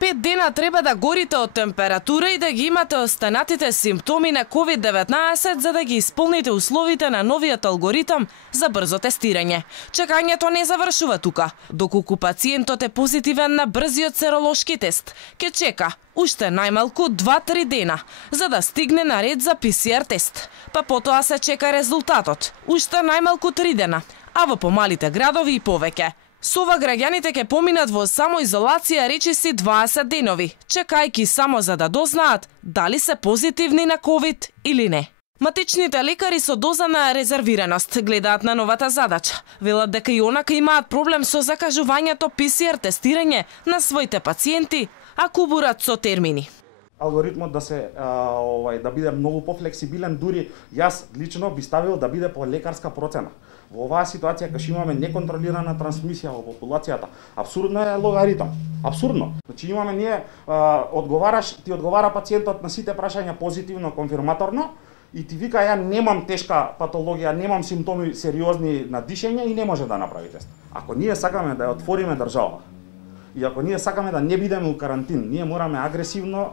5 дена треба да горите од температура и да ги имате останатите симптоми на COVID-19 за да ги исполните условите на новиот алгоритам за брзо тестирање. Чекањето не завршува тука. Доколку пациентот е позитивен на брзиот серолошки тест, ќе чека уште најмалку 2-3 дена за да стигне на ред за PCR тест. Па потоа се чека резултатот, уште најмалку 3 дена, а во помалите градови и повеќе. Со ова граѓаните ќе поминат во самоизолација речиси 20 денови, чекајќи само за да дознаат дали се позитивни на COVID или не. Матичните лекари со доза на резервираност гледаат на новата задача. Велат дека и онака имаат проблем со закажувањето PCR тестирање на своите пациенти, а кубурат со термини. Алгоритмот да биде многу пофлексибилен, дури јас лично би ставил да биде по лекарска процена. Во оваа ситуација кога имаме неконтролирана трансмисија во популацијата, абсурдно е логаритам. Абсурдно. Значи имаме ти одговара пациентот на сите прашања позитивно, конфирматорно и ти вика ја немам тешка патологија, немам симптоми сериозни на дишење и не може да направи тест. Ако ние сакаме да ја отвориме држава и ако ние сакаме да не бидеме у карантин, ние мораме агресивно,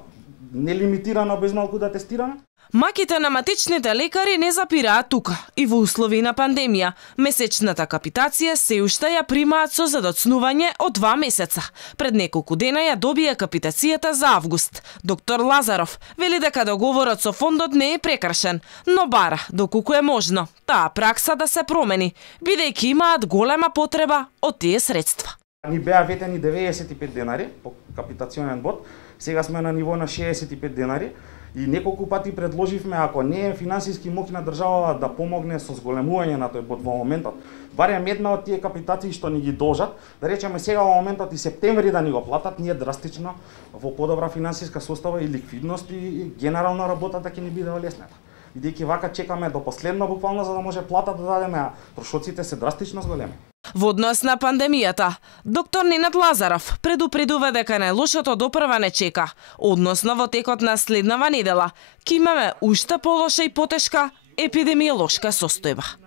нелимитирано без малку да тестираме. Маките на матичните лекари не запираат тука и во услови на пандемија. Месечната капитација се уште ја примаат со задоцнување од 2 месеца. Пред неколку дена ја добија капитацијата за август. Доктор Лазаров вели дека договорот со фондот не е прекршен, но бара, доколку е можно, таа пракса да се промени, бидејќи имаат голема потреба од тие средства. Ни беа ветени 95 денари по капитационен бод, сега сме на ниво на 65 денари. И неколку пати предложивме, ако не е финансиски моќна држава да помогне со зголемување на тој бод во моментот, барем една од тие капитации што ни ги должат, да речеме сега во моментот и септември да ни го платат, ние драстично во подобра финансиска состава и ликвидност и генерална работата ќе ни биде олеснета. Бидејќи вака чекаме до последно буквално за да може плата да дадеме, а трошоците се драстично зголеми. Во однос на пандемијата, доктор Ненад Лазаров предупредува дека најлошото допрва не чека, односно во текот на следнава недела ќе имаме уште полоша и потешка епидемиолошка состојба.